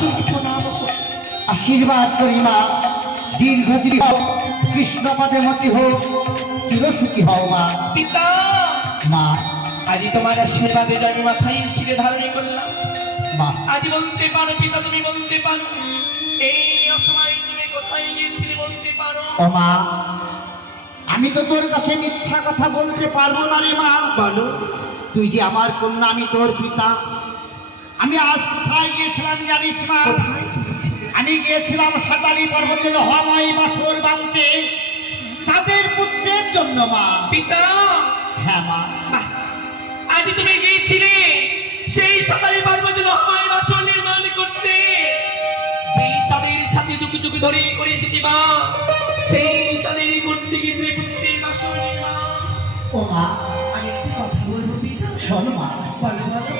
চোখে প্রণাম করি। আশীর্বাদ করি মা, দীর্ঘজীবী হও, কৃষ্ণপদে মতি হোক, চিরসুখী হও মা। পিতা, মা আজ তোমার আশীর্বাদে আমি মাথায় শিরে ধারণ করলাম। মা আজ বলতে পারো পিতা, তুমি বলতে পারো এই অসময়ে তুমি কোথায় গিয়েছিলে বলতে পারো? ও মা, আমি তো তোর কাছে মিথ্যা কথা বলতে পারবো না রে মা। বলো। তুই যে আমার কন্যা, আমি তোর পিতা। আমি আজ কোথায় গিয়েছিলাম জানিস মা? কোথায় গিয়েছিলে? আমি গিয়েছিলাম সাতালি পর্বতের হমাই বাসর বাঁধতে চাঁদের পুত্রের জন্য মা। পিতা, হ্যাঁ মা। আজ তুমি গিয়েছিলে সেই সাতারি পার্বতী লহমায় বাসর নির্মাণ করতে, যেই চাঁদের সাথে যুগ যুগ ধরে করে এসেছি মা, সেই চাঁদের করতে গিয়েছিলে পুত্রের বাসর নির্মাণ। ও মা, আমি একটি কথা বলবো পিতা। শোন মা, বলো বলো।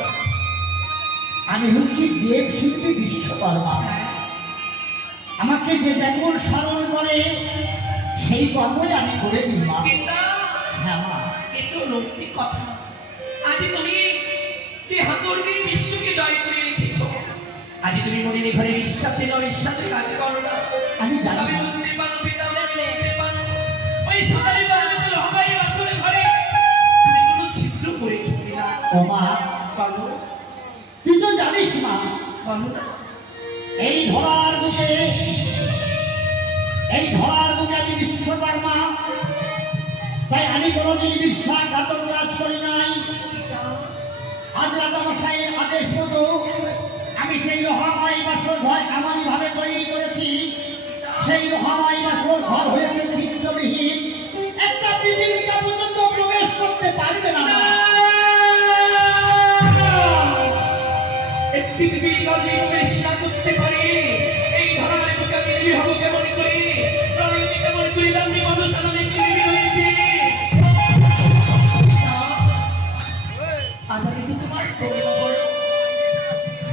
আমি হচ্ছি দেব শিল্পী বিশ্বকর্মা। আমাকে যে যেমন স্মরণ করে সেই কর্মই আমি করে দিই মা। পিতা, হ্যাঁ মা। এ তো লৌকিক কথা। আজ তুমি যে হাতর দিয়ে বিশ্বকে জয় করে রেখেছ, আজ তুমি মনের ঘরে বিশ্বাসে অবিশ্বাসে কাজ করো না। আমি জানি আমি না। বলতে পারো পিতা, আমি বলতে পারো ওই সাতারি পার্বতের হবাই বাসরের ঘরে তুমি কোনো ছিদ্র করেছো কিনা? ও মা, বলো তুই তো জানিস মা, বলো না। এই ধরার বুকে আমি বিশ্বকর্মা। তাই আমি কোনোদিন বিশ্বাসঘাতক কাজ করি নাই। পিতা, আজ রাজামশাইয়ের আদেশ মতো আমি সেই লোহাময় বাসর ঘর এমনই ভাবে তৈরি করেছি, সেই লোহাময় বাসর ঘর হয়েছে ছিদ্রবিহীন। একটা পিপীলিকা পর্যন্ত প্রবেশ করতে পারবে না মা। একটি পিপীলিকা যে প্রবেশ না করতে পারে, এই ধরার বুকে আমি দেবী হব কেমন করে, প্রণয়কে কেমন করে দামি মানুষ আমি কি দেবী হয়েছি? আদারে তো তোমার প্রবল বড়।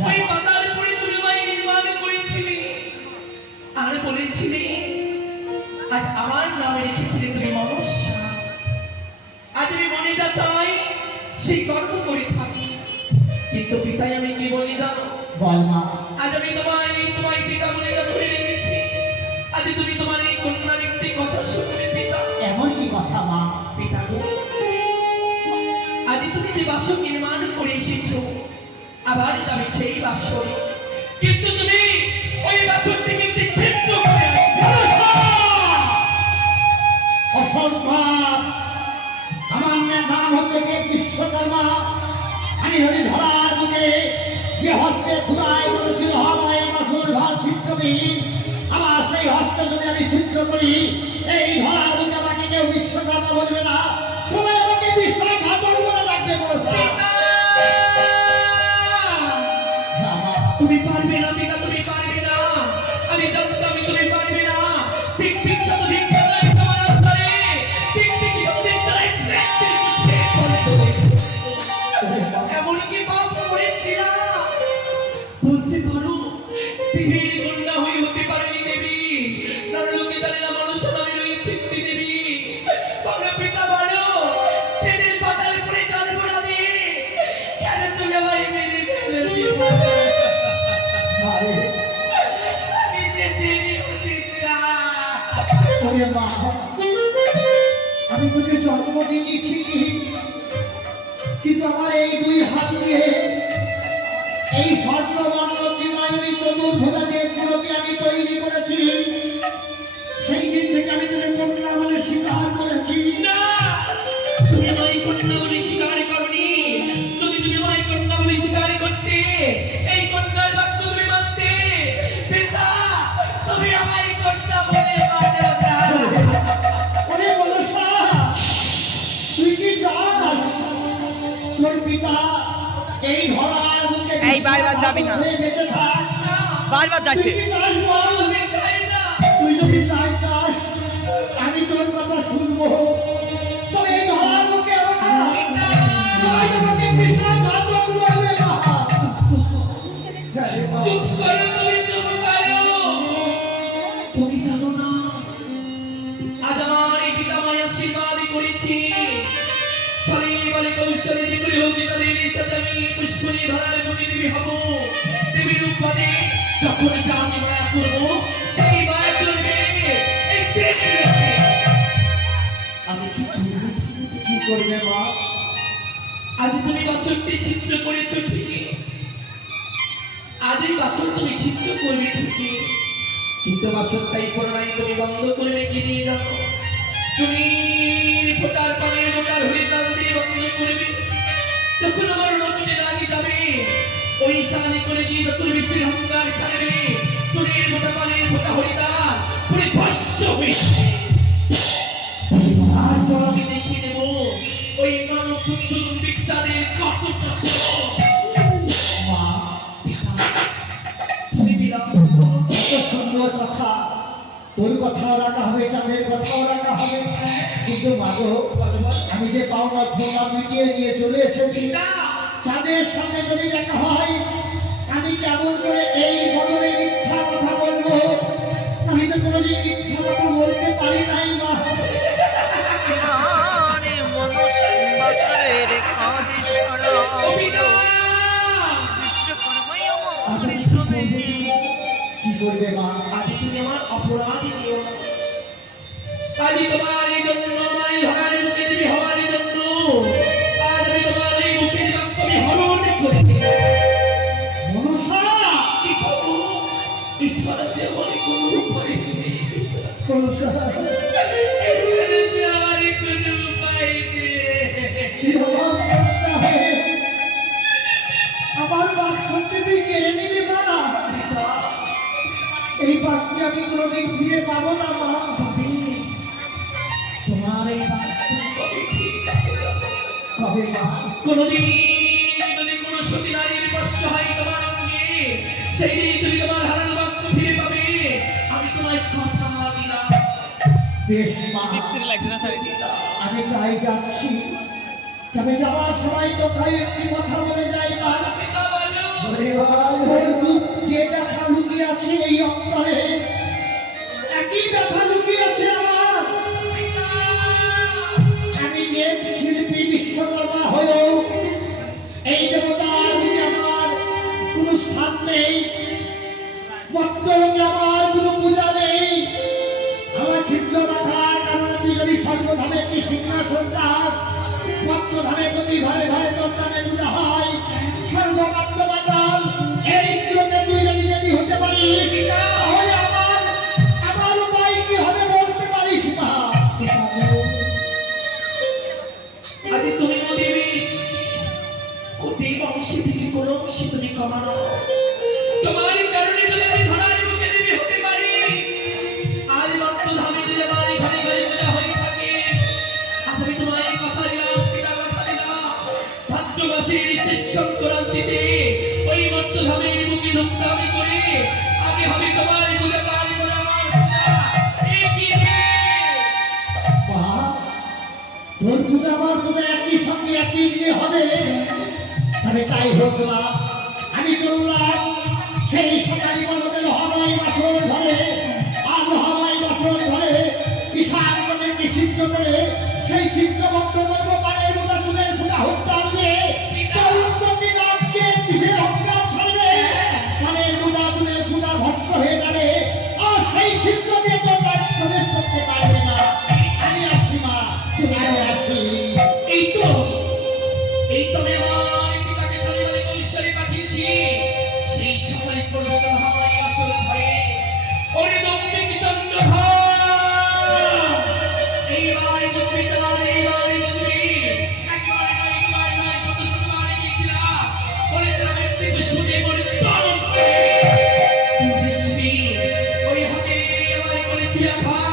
ওই পাতার উপরে তুমি আমায় নির্মাণ করেছিলে আর বলেছিলে আর আমার নামে রেখেছিলে তুমি মনস্যা। আজ আমি মনে যা চাই সেই কর্ম করে থাকি। কিন্তু পিতাই আমি কি বলি জানো? বল মা। আজ আমি তোমায় পিতা বলে ধরে রেখেছি। আজ তুমি তোমার এই কন্যার একটি কথা শুনবে পিতা। এমন কি কথা মা? পিতা গো, আজ তুমি যে বাসর নির্মাণ করে এসেছো, আবার যাবে সেই বাসর, কিন্তু তুমি ওই বাসর থেকে একটি ক্ষেত্র করে অসম্ভব। আমার নাম হচ্ছে দেব বিশ্বকর্মা। আমি হরি ধরার বুকে যে হস্তে খুদাই করেছিল হমায় বাসর ঘর ছিদ্রবিহীন, আমার সেই হস্তে যদি আমি ছিদ্র করি, এই ধরার বুকে আমাকে কেউ বিশ্বকর্মা বলবে না, সবাই আমাকে বিশ্বাসঘাতক বলে রাখবে। তুমি পারবে না পিতা, তুমি পারবে না। আমি জানতাম তুমি পারবে না। ঠিক ঠিক সাথে ভিক্ষা নয় তোমার অন্তরে, ঠিক ঠিক সাথে ভিক্ষায় প্রেমের মধ্যে পড়ে চলে। এমনকি পাপ করেছিলা বলতে পারো দেবীর কন্যা হয়ে হতে পারেনি দেবী, তার লোকে জানে না মানুষ নামে রয়েছে একটি দেবী। বলো পিতা বলো, সেদিন পাতাল করে জানবো না দিয়ে কেন তুমি আমায় মেরে ফেললি? আরে আমি যে দেবী হতে চাই। ওরে মা, আমি তোকে জন্ম দিয়েছি ঠিকই, কিন্তু আমার এই দুই হাত দিয়ে এই স্বর্ণবর্ণ ত্রিনয়নী চতুর্ভুজা দেবগুলোকে আমি তৈরি করেছি। সেই দিন থেকে আমি তোকে কন্যা বলে স্বীকার করেছি। না, তুমি আমায় কন্যা বলে স্বীকার করনি। যদি তুমি আমায় কন্যা বলে স্বীকার করতে, এই কন্যার বাক্য তুমি মানতে। পিতা, তুমি আমায় কন্যা বলে মানো না। ওরে মনসা, তুই কি চাস তোর পিতা এই ধরার বুকে এই বারবার যাবি না। হয়ে বেঁচে থাক? বারবার যাচ্ছে। তুই কি চাস বল? আমি চাই না। তুই যদি চাস আমি তোর কথা শুনবো, তবে এই ধরার বুকে সবাই আমাকে বিশ্বাসঘাতক বলবে না। চুপ করো, তুমি চুপ করো। তুমি জানো না আজ আমার এই পিতাময় আশীর্বাদ করেছি, ফলে বলে কৌশলে যে করে হোক তাদের সাথে আমি পুষ্পনী ধরার গুণী দেবী হব। দেবীর রূপ মানে তখন যা আমি মায়া করবো সেই মায়া চলবে এই পৃথিবীর লোকে। আমি কি করবো জানো তো? কি করবে মা? আজ তুমি বাসনটি ছিদ্র করেছো ঠিকই, আজ এই বাসন তুমি ছিদ্র করবে ঠিকই, কিন্তু বাসনটাই পুনরায় তুমি বন্ধ করবে কি নিয়ে জানো? তুমি ফোটার পানির বোটার হয়ে টান দিয়ে বন্ধ করবে, তখন আমার রঙে রাগে যাবে, ওই সানি করে গিয়ে যখন বেশি অহংকার ছাড়বে, চুরির মোটা পানির ফোটা হরিদার পুরে ভস্য হয়ে যাবে। তারপর আমি দেখিয়ে দেবো ওই মানব বিদ্যাদের কত মা, তুমি বিরাম করো। এত সুন্দর কথা, তোর কথাও রাখা হবে, চাঁদের কথাও রাখা হবে, কিন্তু মাগো আমি যে পাওনা ধোনা মিটিয়ে নিয়ে চলে এসেছি, চাঁদের সঙ্গে যদি দেখা হয় আমি কেমন করে এই বদলে মিথ্যা কথা বলবো? আমি তো কোনোদিন মিথ্যা কথা বলতে পারি নাই মা। আরে মনুষ্য বাসরের কাঁদে সারা বিশ্বকর্মাই আমার বিদ্রোহে। কি করবে মা? আজ তুমি আমার অপরাধী নিও না, আজ তোমার এই জন্য আমার এই ধরার মুখে তুমি হওয়ার জন্য আজ আমি তোমার এই মুখের বাক্য আমি হরণ করে দিলাম। মনসা, কি করবো? এছাড়া যে আমার কোনো উপায় নেই, মনসা, এছাড়া যে আমার কোনো উপায় নেই। কি হলো মনসা? আমার বাক্সটি তুই কেড়ে নিবি মা? এই বাক্যে আমি কোনোদিন ফিরে পাবো না মা। তোমার এই বাক্য কবে ফিরে যাবে? কবে মা? কোনদিন যদি কোনো সতী নারীর স্পর্শ হয় তোমার অঙ্গে, সেই দিন তুমি তোমার হারানো বাক্য ফিরে পাবে, আমি তোমায় কথা দিলাম। বেশ মা, লাগছে না শাড়িটি? আমি তাই যাচ্ছি, তবে যাওয়ার সময় তো তাই একটি কথা বলে যাই মা। পিতা বলো, তোর দুঃখ যে ব্যথা লুকিয়ে আছে এই অন্তরে, একই ব্যথা লুকিয়ে আছে আমার। পিতা, আমি যে শিল্পী বিশ্বকর্মা হয়েও এই দেবতার যে আমার কোনো স্থান নেই, মত্তলোকে আমার কোনো পূজা নেই। আমার ছিদ্র রাখার কারণে তুই যদি সর্বধামে একটি সিংহাসন রাখ, মত্তধামে প্রতি ঘরে ঘরে তোর নামে পূজা হয়, স্বর্গমাত্র বাতাল এই দিকে তুই যদি যদি হতে পারিস, তাহলে আমার উপায় কি হবে বলতে পারিস মা? আগে তুমি নদীবিষ কোটি বংশী থেকে কোনো অংশী তুমি কমানো, তোমার কারণে যদি আমি ধরার মুখে দেবী হতে পারি, আজ মত্ত ধামে যদি আমার ঘরে ঘরে পূজা হয়ে থাকে, আজ আমি তোমার এই কথা দিলাম, পিতা কথা দিলাম, ভাদ্র মাসের শেষ সংক্রান্তিতে ওই মত্ত ধামের মুখে ধূপধামি করে আগে হবে তোমার পূজা, তারপরে আমার পূজা। এই কি রে? মা, তোর পূজা আমার পূজা একই সঙ্গে একই দিনে হবে, তবে তাই হোক মা। আমি চললাম সেই সকালে বলতে লোহাময় বাসন ধরে, আর লোহাময় বাসন ধরে বিশাল করে নিষিদ্ধ করে সেই চিত্র বন্ধ করবো, পানের বোঝা তুলের পূজা হত্যা দিয়ে উত্তরটি রাজ্যে বিশেষ হত্যা ছাড়বে, পানের বোঝা তুলের পূজা ভস্ম হয়ে যাবে, আর সেই চিত্র দিয়ে তো প্রবেশ করতে পারবে না। আমি আসি মা, চলে আসি। এই তো আমি আমার পিতাকে শনিবারে কৈশোরে পাঠিয়েছি, সেই সকলে পর্বত হামাই আসল ঘরে ওরে দম্পিক চন্দ্রধর, এইবার তুমি তোমার এইবার তুমি একবার নয় শত শতবার গেছিলাম, ওরে গ্রামের থেকে শুনে মনে তরণ করে ওই হাতে আমায় করেছি আঘাত।